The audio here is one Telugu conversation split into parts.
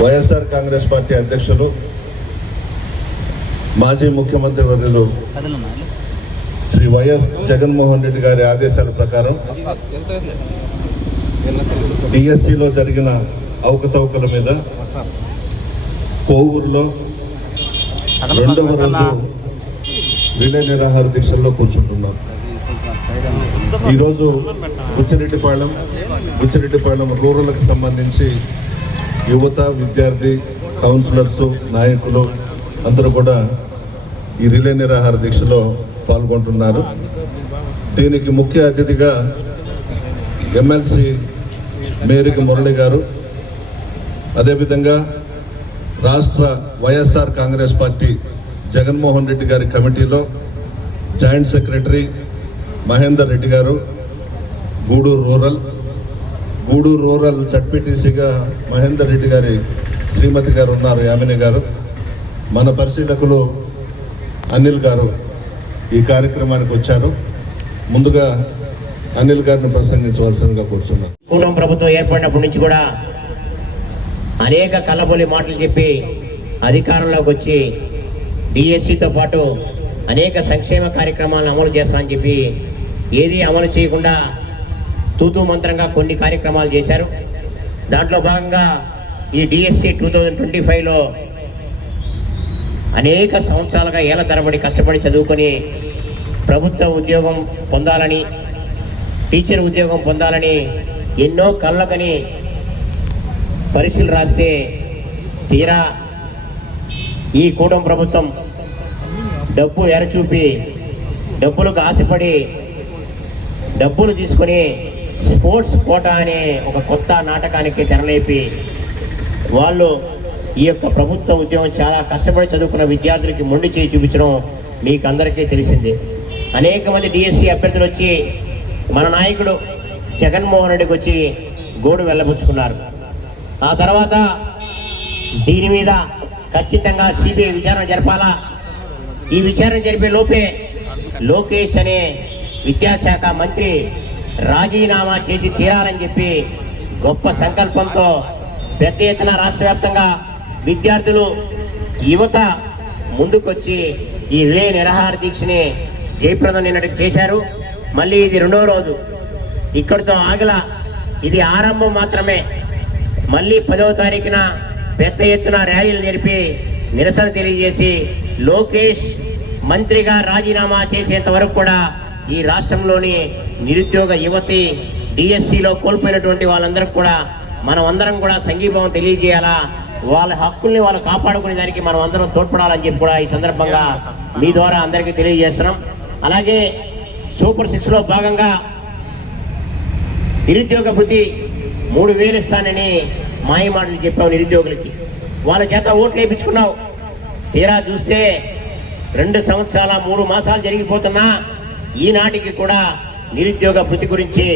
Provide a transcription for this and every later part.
వైఎస్ఆర్ కాంగ్రెస్ పార్టీ అధ్యక్షులు మాజీ ముఖ్యమంత్రి వర్యులు శ్రీ వైఎస్ జగన్మోహన్ రెడ్డి గారి ఆదేశాల ప్రకారం డిఎస్సిలో జరిగిన అవకతవకల మీద కోవూరులో రెండవ రోజు రిలే నిరాహార దీక్షల్లో కూర్చుంటున్నారు. ఈరోజు బుచ్చిరెడ్డిపాళెం రూరల్కి సంబంధించి యువత, విద్యార్థి, కౌన్సిలర్స్, నాయకులు అందరూ కూడా ఈ రిలే నిరాహార దీక్షలో పాల్గొంటున్నారు. దీనికి ముఖ్య అతిథిగా ఎమ్మెల్సీ మేరికి మురళి గారు, అదేవిధంగా రాష్ట్ర వైఎస్ఆర్ కాంగ్రెస్ పార్టీ జగన్మోహన్ రెడ్డి గారి కమిటీలో జాయింట్ సెక్రటరీ మహేందర్ రెడ్డి గారు, గూడూరు రూరల్ జడ్పీటీసీగా మహేందర్ రెడ్డి గారి శ్రీమతి గారు ఉన్నారు, యామిని గారు, మన పరిశీలకులు అనిల్ గారు ఈ కార్యక్రమానికి వచ్చారు. ముందుగా అనిల్ గారిని ప్రసంగించవలసిందిగా కూర్చున్నారు. కూటమి ప్రభుత్వం ఏర్పడినప్పటి నుంచి కూడా అనేక కళ్ళబొల్లి మాటలు చెప్పి అధికారంలోకి వచ్చి డిఎస్సితో పాటు అనేక సంక్షేమ కార్యక్రమాలను అమలు చేస్తామని చెప్పి ఏది అమలు చేయకుండా తూతూ మంత్రంగా కొన్ని కార్యక్రమాలు చేశారు. దాంట్లో భాగంగా ఈ డిఎస్సి 2025లో అనేక సంవత్సరాలుగా ఏళ్ల తరబడి కష్టపడి చదువుకొని ప్రభుత్వ ఉద్యోగం పొందాలని, టీచర్ ఉద్యోగం పొందాలని ఎన్నో కళ్ళకని పరీక్షలు రాస్తే తీరా ఈ కూటమి ప్రభుత్వం డబ్బు ఎరచూపి డబ్బులకు ఆశపడి డబ్బులు తీసుకొని స్పోర్ట్స్ కోటా అనే ఒక కొత్త నాటకానికి తెరలేపి వాళ్ళు ఈ యొక్క ప్రభుత్వ ఉద్యోగం చాలా కష్టపడి చదువుకున్న విద్యార్థులకి మొండి చేయి చూపించడం మీకు అందరికీ తెలిసింది. అనేక మంది డిఎస్సి అభ్యర్థులు వచ్చి మన నాయకుడు జగన్మోహన్ రెడ్డికి వచ్చి గోడు వెళ్ళబుచ్చుకున్నారు. ఆ తర్వాత దీని మీద ఖచ్చితంగా సిబిఐ విచారణ జరపాలా, ఈ విచారణ జరిపే లోపే లోకేష్ అనే విద్యాశాఖ మంత్రి రాజీనామా చేసి తీరాలని చెప్పి గొప్ప సంకల్పంతో పెద్ద ఎత్తున రాష్ట్ర వ్యాప్తంగా విద్యార్థులు, యువత ముందుకొచ్చి ఈ రిలే నిరాహార దీక్షని జయప్రదం నిన్నటికి చేశారు. మళ్ళీ ఇది రెండవ రోజు, ఇక్కడితో ఆగల, ఇది ఆరంభం మాత్రమే. మళ్ళీ 10వ తారీఖున పెద్ద ఎత్తున ర్యాలీలు జరిపి నిరసన తెలియజేసి లోకేష్ మంత్రిగా రాజీనామా చేసేంత వరకు కూడా ఈ రాష్ట్రంలోని నిరుద్యోగ యువతి, డిఎస్సిలో కోల్పోయినటువంటి వాళ్ళందరికీ కూడా మనం అందరం కూడా సంఘీభావం తెలియజేయాలా, వాళ్ళ హక్కుల్ని వాళ్ళు కాపాడుకునే దానికి మనం అందరం తోడ్పడాలని చెప్పి కూడా ఈ సందర్భంగా మీ ద్వారా అందరికీ తెలియజేస్తున్నాం. అలాగే సూపర్ 6లో భాగంగా నిరుద్యోగ భృతి 3000 ఇస్తానని మాయ మాటలు చెప్పావు నిరుద్యోగులకి. వాళ్ళ చేత ఓట్లు వేయించుకున్నావు. తీరా చూస్తే 2 సంవత్సరాల 3 మాసాలు జరిగిపోతున్నా ఈనాటికి కూడా నిరుద్యోగ భృతి గురించి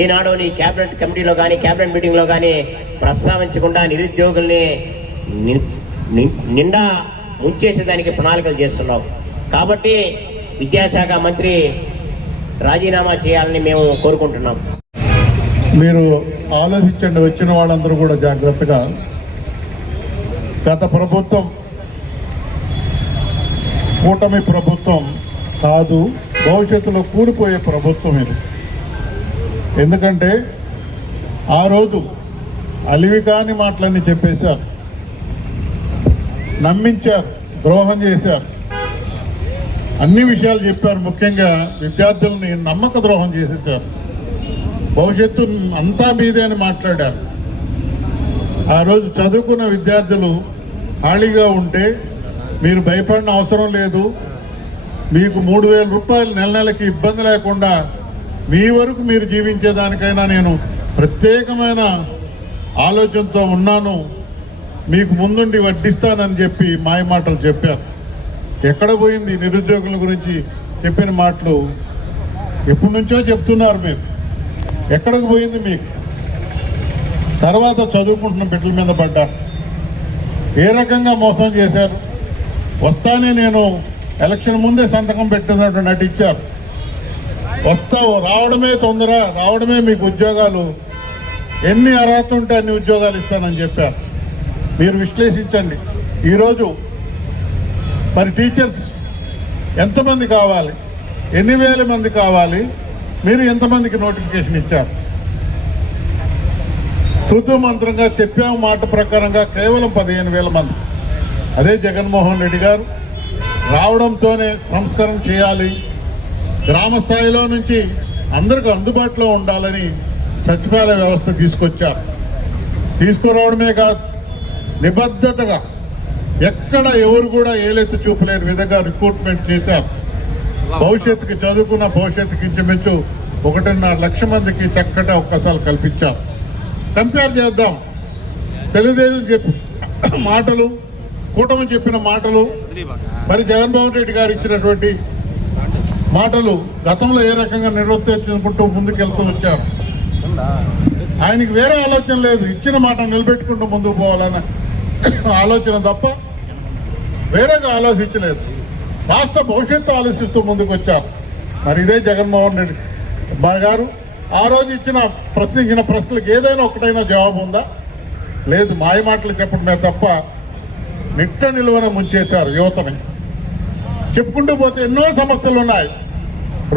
ఏనాడో నీ క్యాబినెట్ కమిటీలో కానీ క్యాబినెట్ మీటింగ్లో కానీ ప్రస్తావించకుండా నిరుద్యోగుల్ని నిండా ముంచేసేదానికి ప్రణాళికలు చేస్తున్నావు. కాబట్టి విద్యాశాఖ మంత్రి రాజీనామా చేయాలని మేము కోరుకుంటున్నాం. మీరు ఆలోచించండి, వచ్చిన వాళ్ళందరూ కూడా జాగ్రత్తగా. గత ప్రభుత్వం కూటమి ప్రభుత్వం కాదు, భవిష్యత్తులో కూలిపోయే ప్రభుత్వం ఇది. ఎందుకంటే ఆ రోజు అలివి కాని మాటలన్నీ చెప్పేశారు, నమ్మించారు, ద్రోహం చేశారు, అన్ని విషయాలు చెప్పారు. ముఖ్యంగా విద్యార్థుల్ని నమ్మక ద్రోహం చేసేసారు. భవిష్యత్తు అంతా మీదే అని మాట్లాడారు. ఆ రోజు చదువుకున్న విద్యార్థులు ఖాళీగా ఉంటే మీరు భయపడిన అవసరం లేదు, మీకు 3000 రూపాయలు నెలకి ఇబ్బంది లేకుండా మీ వరకు మీరు జీవించేదానికైనా నేను ప్రత్యేకమైన ఆలోచనతో ఉన్నాను, మీకు ముందుండి వడ్డిస్తానని చెప్పి మాయ మాటలు చెప్పారు. ఎక్కడ పోయింది నిరుద్యోగుల గురించి చెప్పిన మాటలు? ఎప్పటి నుంచో చెప్తున్నారు మీరు, ఎక్కడికి పోయింది మీకు? తర్వాత చదువుకుంటున్న బిడ్డల మీద పడ్డారు. ఏ రకంగా మోసం చేశారు? వస్తానే నేను ఎలక్షన్ ముందే సంతకం పెట్టినట్టు నటించారు. వస్తావు, రావడమే తొందర, రావడమే మీకు ఉద్యోగాలు, ఎన్ని అర్హత ఉంటే అన్ని ఉద్యోగాలు ఇస్తానని చెప్పారు. మీరు విశ్లేషించండి. ఈరోజు మరి టీచర్స్ ఎంతమంది కావాలి, ఎన్ని వేల మంది కావాలి, మీరు ఎంతమందికి నోటిఫికేషన్ ఇచ్చారు? తూతూ మంత్రంగా చెప్పాము మాట ప్రకారంగా కేవలం 15,000 మంది. అదే జగన్మోహన్ రెడ్డి గారు రావడంతోనే సంస్కరణ చేయాలి, గ్రామ స్థాయిలో నుంచి అందరికీ అందుబాటులో ఉండాలని సచివాలయ వ్యవస్థ తీసుకొచ్చారు. తీసుకురావడమే కాదు, నిబద్ధతగా ఎక్కడ ఎవరు కూడా ఏలెత్తి చూపలేని విధంగా రిక్రూట్మెంట్ చేశారు. భవిష్యత్తుకి చదువుకున్న భవిష్యత్తుకి ఇంచుమించు 1.5 లక్ష మందికి చక్కటి అవకాశాలు కల్పించారు. కంపేర్ చేద్దాం, తెలుగుదేశం చెప్పు మాటలు, కూటమి చెప్పిన మాటలు, మరి జగన్మోహన్ రెడ్డి గారు ఇచ్చినటువంటి మాటలు గతంలో ఏ రకంగా నిర్వర్తించుకుంటూ ముందుకెళ్తూ వచ్చారు. ఆయనకి వేరే ఆలోచన లేదు, ఇచ్చిన మాట నిలబెట్టుకుంటూ ముందుకు పోవాలన్న ఆలోచన తప్ప వేరేగా ఆలోచించలేదు. రాష్ట్ర భవిష్యత్తు ఆలోచిస్తూ ముందుకు వచ్చారు. మరి ఇదే జగన్మోహన్ రెడ్డి గారు ఆ రోజు ప్రశ్నించిన ప్రశ్నలకు ఏదైనా ఒకటైనా జవాబు ఉందా? లేదు, మాయ మాటలు చెప్పడమే తప్ప నిట్ట నిలువన ముంచేశారు యువతని. చెప్పుకుంటూ పోతే ఎన్నో సమస్యలు ఉన్నాయి,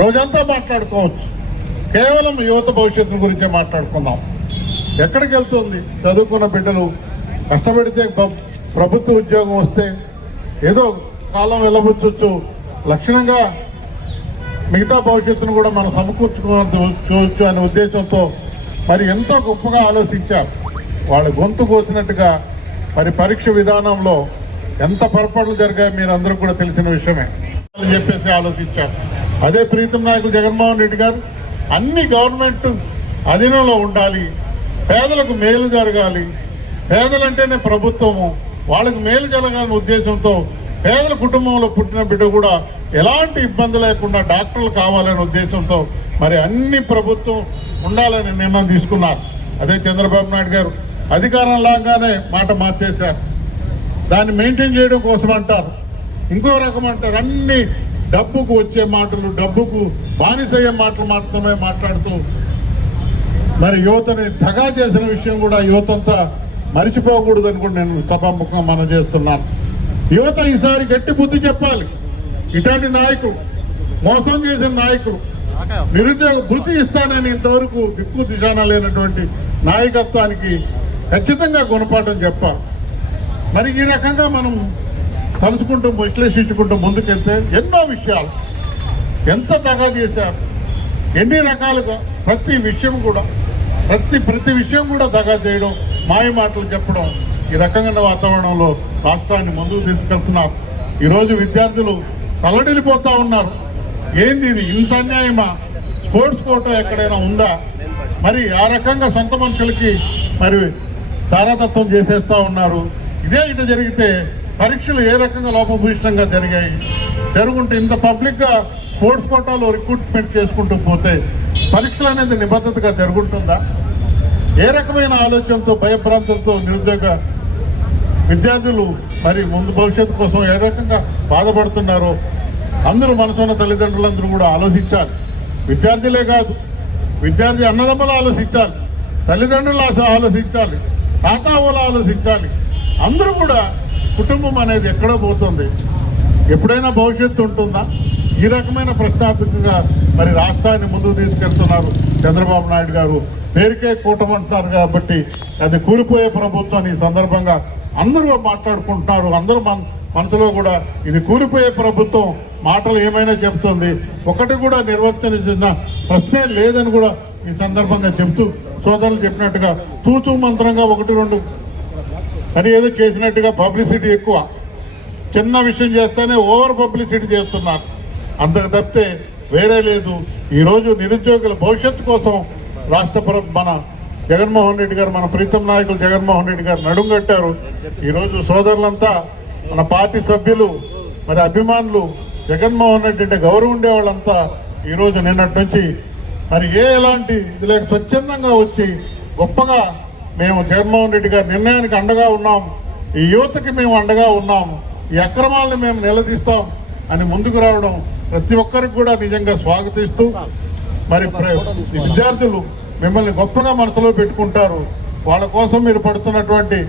రోజంతా మాట్లాడుకోవచ్చు. కేవలం యువత భవిష్యత్తు గురించే మాట్లాడుకుందాం. ఎక్కడికి వెళ్తుంది? చదువుకున్న బిడ్డలు కష్టపడితే ప్రభుత్వ ఉద్యోగం వస్తే ఏదో కాలం వెళ్ళబుచ్చొచ్చు, లక్షణంగా మిగతా భవిష్యత్తును కూడా మనం సమకూర్చుకోవచ్చు అనే ఉద్దేశంతో మరి ఎంతో గొప్పగా ఆలోచించారు. వాళ్ళు గొంతు కోసినట్టుగా మరి పరీక్ష విధానంలో ఎంత పొరపాట్లు జరిగాయో మీరు అందరూ కూడా తెలిసిన విషయమే అని చెప్పేసి ఆలోచించారు. అదే ప్రీతం నాయకులు జగన్మోహన్ రెడ్డి గారు అన్ని గవర్నమెంట్ అధీనంలో ఉండాలి, పేదలకు మేలు జరగాలి, పేదలంటేనే ప్రభుత్వము, వాళ్ళకు మేలు జరగాలనే ఉద్దేశంతో పేదల కుటుంబంలో పుట్టిన బిడ్డ కూడా ఎలాంటి ఇబ్బంది లేకుండా డాక్టర్లు కావాలనే ఉద్దేశంతో మరి అన్ని ప్రభుత్వం ఉండాలని నిర్ణయం తీసుకున్నారు. అదే చంద్రబాబు నాయుడు గారు అధికారం లాగానే మాట మార్చేశారు. దాన్ని మెయింటైన్ చేయడం కోసం అంటారు, ఇంకో రకం అంటారు. అన్ని డబ్బుకు వచ్చే మాటలు, డబ్బుకు బానిసయ్యే మాటలు మాత్రమే మాట్లాడుతూ మరి యువతని దగా చేసిన విషయం కూడా యువతంతా మరిచిపోకూడదని కూడా నేను సభాముఖంగా మనం చేస్తున్నాను. యువత ఈసారి గట్టి బుద్ధి చెప్పాలి. ఇటువంటి నాయకులు, మోసం చేసిన నాయకులు, నిరుద్యోగ బుద్ధి ఇస్తానని ఇంతవరకు దిక్కు దిశాన లేనటువంటి నాయకత్వానికి ఖచ్చితంగా గుణపాఠం చెప్పాలి. మరి ఈ రకంగా మనం కలుసుకుంటూ విశ్లేషించుకుంటూ ముందుకెళ్తే ఎన్నో విషయాలు ఎంత దగా చేశారు, ఎన్ని రకాలుగా ప్రతి విషయం కూడా ప్రతి విషయం కూడా దగా చేయడం, మాయ మాటలు చెప్పడం, ఈ రకంగా వాతావరణంలో రాష్ట్రాన్ని ముందుకు తీసుకెళ్తున్నారు. ఈరోజు విద్యార్థులు తల్లడిల్లిపోతా ఉన్నారు. ఏంది ఇది, ఇంత అన్యాయమా? స్పోర్ట్స్ కోటా ఎక్కడైనా ఉందా? మరి ఆ రకంగా సొంత మనుషులకి మరి తారాతత్వం చేసేస్తా ఉన్నారు. ఇదే ఇటు జరిగితే పరీక్షలు ఏ రకంగా లోపభూయిష్టంగా జరుగుంటే ఇంత పబ్లిక్గా స్పోర్ట్స్ కోటాలో రిక్రూట్మెంట్ చేసుకుంటూ పోతే పరీక్షలు అనేది నిబద్ధతగా జరుగుతుందా? ఏ రకమైన ఆలోచనతో, భయభ్రాంతులతో నిరుద్యోగ విద్యార్థులు మరి ముందు భవిష్యత్తు కోసం ఏ రకంగా బాధపడుతున్నారో అందరూ మనసున్న తల్లిదండ్రులందరూ కూడా ఆలోచించాలి. విద్యార్థులే కాదు, విద్యార్థి అన్నదమ్ములు ఆలోచించాలి, తల్లిదండ్రులు ఆలోచించాలి, తాతావులు ఆలోచించాలి. అందరూ కూడా కుటుంబం అనేది ఎక్కడో పోతుంది, ఎప్పుడైనా భవిష్యత్తు ఉంటుందా? ఈ రకమైన ప్రశ్నార్థకంగా మరి రాష్ట్రాన్ని ముందుకు తీసుకెళ్తున్నారు చంద్రబాబు నాయుడు గారు. పేరుకే కూటమి అంటున్నారు కాబట్టి అది కూలిపోయే ప్రభుత్వం. ఈ సందర్భంగా అందరూ మాట్లాడుకుంటున్నారు. అందరూ మనసులో కూడా ఇది కూలిపోయే ప్రభుత్వం, మాటలు ఏమైనా చెప్తుంది, ఒకటి కూడా నిర్వర్తించిన ప్రశ్నే లేదని కూడా ఈ సందర్భంగా చెప్తూ సోదరులు చెప్పినట్టుగా తూతూ మంత్రంగా 1-2 అని ఏదో చేసినట్టుగా పబ్లిసిటీ ఎక్కువ, చిన్న విషయం చేస్తేనే ఓవర్ పబ్లిసిటీ చేస్తున్నారు. అంతకు తప్పితే వేరే లేదు. ఈరోజు నిరుద్యోగుల భవిష్యత్తు కోసం మన జగన్మోహన్ రెడ్డి గారు, మన ప్రీతం నాయకులు జగన్మోహన్ రెడ్డి గారు నడుంగట్టారు. ఈరోజు సోదరులంతా, మన పార్టీ సభ్యులు, మరి అభిమానులు, జగన్మోహన్ రెడ్డి అంటే గౌరవం ఉండేవాళ్ళంతా ఈరోజు నిన్నటి నుంచి మరి ఎలాంటి ఇది లేక స్వచ్ఛందంగా వచ్చి గొప్పగా మేము జగన్మోహన్ రెడ్డి గారి నిర్ణయానికి అండగా ఉన్నాం, ఈ యువతకి మేము అండగా ఉన్నాం, ఈ అక్రమాలను మేము నిలదీస్తాం అని ముందుకు రావడం ప్రతి ఒక్కరికి కూడా నిజంగా స్వాగతిస్తూ మరి విద్యార్థులు మిమ్మల్ని గొప్పగా మనసులో పెట్టుకుంటారు. వాళ్ళ కోసం మీరు పడుతున్నటువంటి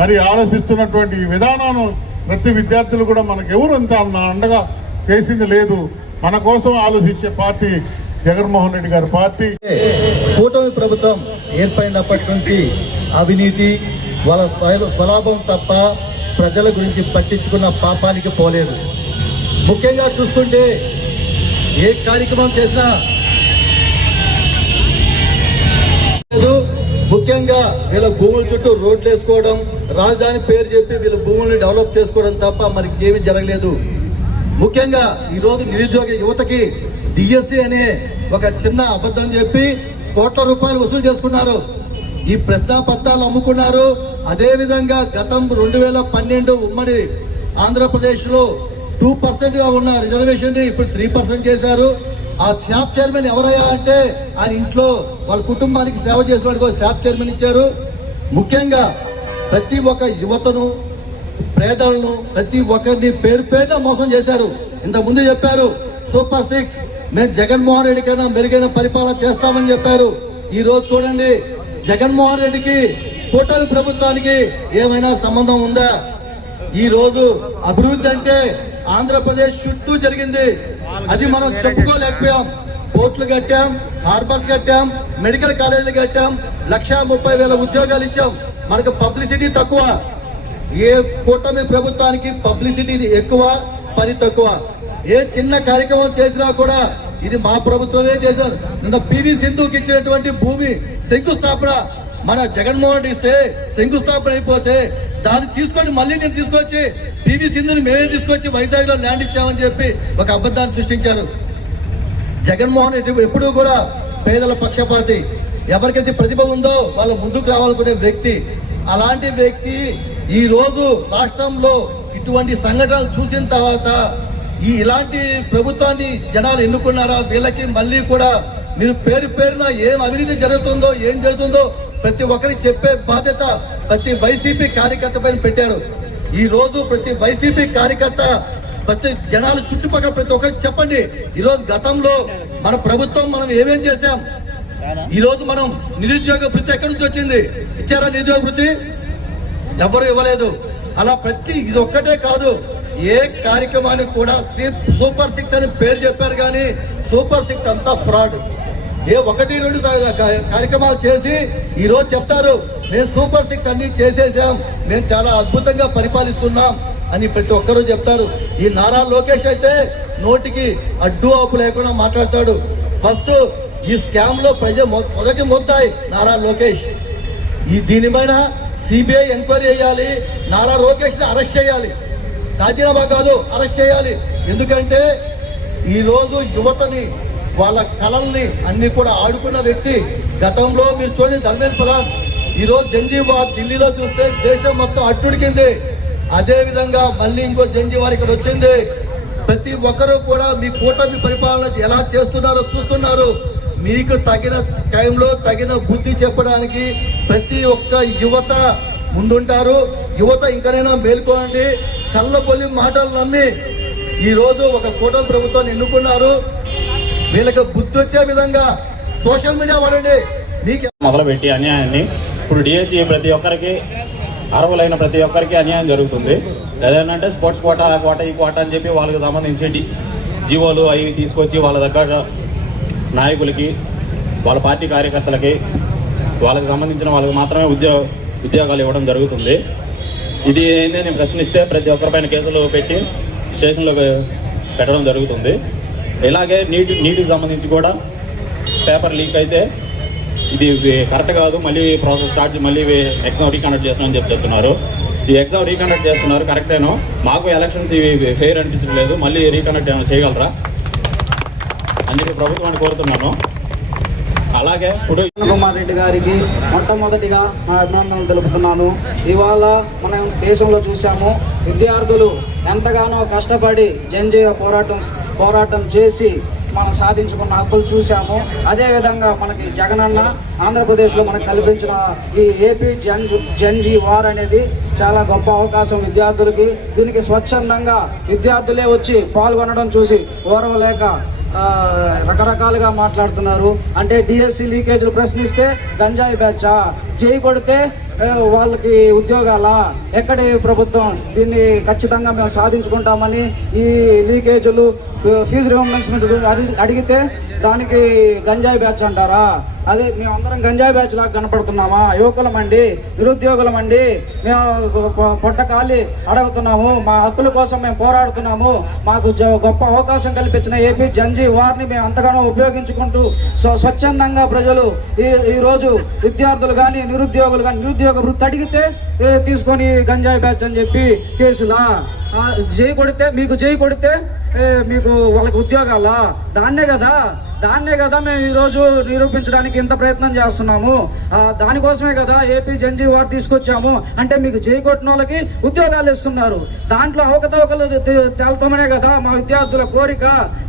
మరి ఆలోచిస్తున్నటువంటి ఈ విధానాన్ని ప్రతి విద్యార్థులు కూడా మనకు ఎవరు అంత అండగా చేసింది లేదు. మన కోసం ఆలోచించే పార్టీ జగన్మోహన్ రెడ్డి గారి పార్టీ. కూటమి ప్రభుత్వం ఏర్పడినప్పటి నుంచి అవినీతి వాళ్ళ స్వలాభం తప్ప ప్రజల గురించి పట్టించుకున్న పాపానికి పోలేదు. ముఖ్యంగా చూసుకుంటే ఏ కార్యక్రమం చేసినా ముఖ్యంగా వీళ్ళ భూముల చుట్టూ రోడ్లు వేసుకోవడం, రాజధాని పేరు చెప్పి వీళ్ళ భూముల్ని డెవలప్ చేసుకోవడం తప్ప మనకి ఏమీ జరగలేదు. ముఖ్యంగా ఈరోజు నిరుద్యోగ యువతకి డిఎస్సి అనే ఒక చిన్న అబద్ధం చెప్పి కోట్ల రూపాయలు వసూలు చేసుకున్నారు. ఈ ప్రశ్నాపత్రాలు అమ్ముకున్నారు. అదేవిధంగా గతం 2012 ఉమ్మడి ఆంధ్రప్రదేశ్లో 2% ఉన్న రిజర్వేషన్ ని ఇప్పుడు 3% చేశారు. ఆ శాప్ చైర్మన్ ఎవరయ్యా అంటే ఆయన ఇంట్లో వాళ్ళ కుటుంబానికి సేవ చేసేవాడికి శాప్ చైర్మన్ ఇచ్చారు. ముఖ్యంగా ప్రతి ఒక్క యువతను, పేదలను, ప్రతి ఒక్కరిని పేరు పేరున మోసం చేశారు. ఇంతకుముందు చెప్పారు సూపర్ 6 మేము జగన్మోహన్ రెడ్డి కన్నా మెరుగైన పరిపాలన చేస్తామని చెప్పారు. ఈ రోజు చూడండి, జగన్మోహన్ రెడ్డికి కూటమి ప్రభుత్వానికి ఏమైనా సంబంధం ఉందా? ఈ రోజు అభివృద్ధి అంటే ఆంధ్రప్రదేశ్ చుట్టూ జరిగింది. అది మనం చెప్పుకోలేకపోయాం. పోర్టులు కట్టాం, హార్బర్స్ కట్టాం, మెడికల్ కాలేజీలు కట్టాం, 1,30,000 ఉద్యోగాలు ఇచ్చాం. మనకు పబ్లిసిటీ తక్కువ. ఏ కూటమి ప్రభుత్వానికి పబ్లిసిటీ ఎక్కువ, పని తక్కువ. ఏ చిన్న కార్యక్రమం చేసినా కూడా ఇది మా ప్రభుత్వమే చేశారు. నిన్న పివి సింధుకి ఇచ్చినటువంటి భూమి శంకుస్థాపన మన జగన్మోహన్ రెడ్డి ఇస్తే శంకుస్థాపన అయిపోతే దాన్ని తీసుకొని మళ్ళీ నేను తీసుకొచ్చి పివి సింధుని మేమే తీసుకొచ్చి వైజాగ్లో ల్యాండ్ ఇచ్చామని చెప్పి ఒక అబద్ధాన్ని సృష్టించారు. జగన్మోహన్ రెడ్డి ఎప్పుడూ కూడా పేదల పక్షపాతి. ఎవరికైతే ప్రతిభ ఉందో వాళ్ళ ముందుకు రావాలనుకునే వ్యక్తి. అలాంటి వ్యక్తి ఈ రోజు రాష్ట్రంలో ఇటువంటి సంఘటనలు చూసిన తర్వాత ఇలాంటి ప్రభుత్వాన్ని జనాలు ఎన్నుకున్నారా? వీళ్ళకి మళ్ళీ కూడా మీరు పేరు పేరున ఏం అవినీతి జరుగుతుందో, ఏం జరుగుతుందో ప్రతి ఒక్కరికి చెప్పే బాధ్యత ప్రతి వైసీపీ కార్యకర్త పైన పెట్టారు. ఈ రోజు ప్రతి వైసీపీ కార్యకర్త, ప్రతి జనాలు చుట్టుపక్కల ప్రతి ఒక్కరికి చెప్పండి. ఈ రోజు గతంలో మన ప్రభుత్వం మనం ఏమేం చేశాం? ఈ రోజు మనం నిరుద్యోగ వృత్తి ఎక్కడి నుంచి వచ్చింది? ఇచ్చారా నిరుద్యోగ వృత్తి? ఎవరు ఇవ్వలేదు. అలా ప్రతి ఇది ఒక్కటే కాదు, ఏ కార్యక్రమానికి కూడా సూపర్ 6 అని పేరు చెప్పారు కానీ సూపర్ 6 అంతా ఫ్రాడ్. ఏ 1-2 కార్యక్రమాలు చేసి ఈ రోజు చెప్తారు మేము సూపర్ 6 అన్ని చేసేసాం, మేము చాలా అద్భుతంగా పరిపాలిస్తున్నాం అని ప్రతి ఒక్కరూ చెప్తారు. ఈ నారా లోకేష్ అయితే నోటికి అడ్డు ఆపు లేకుండా మాట్లాడతాడు. ఫస్ట్ ఈ స్కామ్ లో మొదటి ముద్దాయి నారా లోకేష్. దీనిపైన సిబిఐ ఎంక్వైరీ చేయాలి. నారా లోకేష్ ని అరెస్ట్ చేయాలి. రాజీనామా కాదు, అరెస్ట్ చేయాలి. ఎందుకంటే ఈ రోజు యువతని, వాళ్ళ కళల్ని అన్ని కూడా ఆడుకున్న వ్యక్తి. గతంలో మీరు చూడండి ధర్మేంద్ర ప్రధాన్, ఈ రోజు జంజీవార్ ఢిల్లీలో చూస్తే దేశం మొత్తం అట్టుడికింది. అదే విధంగా మళ్ళీ ఇంకో జంజీవార్ ఇక్కడ వచ్చింది. ప్రతి ఒక్కరూ కూడా మీ కూటమి పరిపాలన ఎలా చేస్తున్నారో చూస్తున్నారు. మీకు తగిన టైంలో తగిన బుద్ధి చెప్పడానికి ప్రతి ఒక్క యువత ముందుంటారు. యువత ఇంకనైనా మేల్కోండి. కళ్ళబొల్లి మాటలు నమ్మి ఈ రోజు ఒక కూటమి ప్రభుత్వాన్ని ఎన్నుకున్నారు. వీళ్ళకి బుద్ధి వచ్చే విధంగా సోషల్ మీడియా వాడండి. మీకు మొదలుపెట్టి అన్యాయాన్ని ఇప్పుడు డిఎస్సి ప్రతి ఒక్కరికి అర్హులైన ప్రతి ఒక్కరికి అన్యాయం జరుగుతుంది. ఏదైనా స్పోర్ట్స్ కోటా, ఆ కోట, ఈ కోట అని చెప్పి వాళ్ళకి సంబంధించి జీవోలు అవి తీసుకొచ్చి వాళ్ళ దగ్గర నాయకులకి, వాళ్ళ పార్టీ కార్యకర్తలకి, వాళ్ళకి సంబంధించిన వాళ్ళకి మాత్రమే ఉద్యోగాలు ఇవ్వడం జరుగుతుంది. ఇది ఏంటంటే నేను ప్రశ్నిస్తే ప్రతి ఒక్కరిపైన కేసులు పెట్టి స్టేషన్లో పెట్టడం జరుగుతుంది. ఇలాగే నీటికి సంబంధించి కూడా పేపర్ లీక్ అయితే ఇది కరెక్ట్ కాదు, మళ్ళీ ప్రాసెస్ స్టార్ట్, మళ్ళీ ఎగ్జామ్ రీకండక్ట్ చేస్తున్నామని చెప్తున్నారు. ఈ ఎగ్జామ్ రీకండక్ట్ చేస్తున్నారు కరెక్టేనో, మాకు ఎలక్షన్స్ ఇవి ఫెయిర్ అనిపించలేదు, మళ్ళీ రీకండక్ట్ ఏమైనా చేయగలరా అని చెప్పి ప్రభుత్వాన్ని కోరుతున్నాను. అలాగే ఇప్పుడు కుమార్ రెడ్డి గారికి మొట్టమొదటిగా నా అభినందనలు తెలుపుతున్నాను. ఇవాళ మనం దేశంలో చూసాము, విద్యార్థులు ఎంతగానో కష్టపడి జనజీవ పోరాటం చేసి మనం సాధించుకున్న హక్కులు చూసాము. అదేవిధంగా మనకి జగనన్న ఆంధ్రప్రదేశ్లో మనకు కల్పించిన ఈ ఏపీ జన్జీ వార్ అనేది చాలా గొప్ప అవకాశం విద్యార్థులకి. దీనికి స్వచ్ఛందంగా విద్యార్థులే వచ్చి పాల్గొనడం చూసి ఓర్వలేక రకరకాలుగా మాట్లాడుతున్నారు. అంటే డిఎస్సి లీకేజీలు ప్రశ్నిస్తే గంజాయి బ్యాచా, జై కొడితే వాళ్ళకి ఉద్యోగాల ఎక్కడి ప్రభుత్వం దీన్ని ఖచ్చితంగా మేము సాధించుకుంటామని ఈ లీకేజీలు ఫీజు రియంబర్స్మెంట్ అడిగితే దానికి గంజాయి బ్యాచ్ అంటారా? అదే మేమందరం గంజాయి బ్యాచ్ లాగా కనపడుతున్నామా? యువకులమండి, నిరుద్యోగులమండి, మేము పొట్ట కాలి అడుగుతున్నాము, మా హక్కుల కోసం మేము పోరాడుతున్నాము. మాకు గొప్ప అవకాశం కల్పించిన ఏపీ జంజీ వారిని మేము అంతగానో ఉపయోగించుకుంటూ స్వచ్ఛందంగా ప్రజలు ఈరోజు విద్యార్థులు కానీ నిరుద్యోగులు కానీ నిరుద్యోగ వృత్తి అడిగితే తీసుకొని గంజాయి బ్యాచ్ అని చెప్పి కేసులా జై కొడితే మీకు వాళ్ళకి ఉద్యోగాలా? దాన్నే కదా మేము ఈరోజు నిరూపించడానికి ఇంత ప్రయత్నం చేస్తున్నాము. దానికోసమే కదా ఏపీ జంజీ వారు తీసుకొచ్చాము. అంటే మీకు జై కొట్టిన వాళ్ళకి ఉద్యోగాలు ఇస్తున్నారు. దాంట్లో అవకతవకలు తెలపమనే కదా మా విద్యార్థుల కోరిక.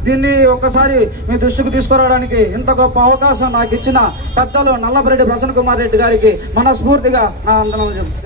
దీన్ని ఒక్కసారి మీ దృష్టికి తీసుకురావడానికి ఇంత గొప్ప అవకాశం నాకు ఇచ్చిన పెద్దలు నల్లబరెడ్డి ప్రసన్న కుమార్ రెడ్డి గారికి మనస్ఫూర్తిగా నా వందనాలు చెప్తాను.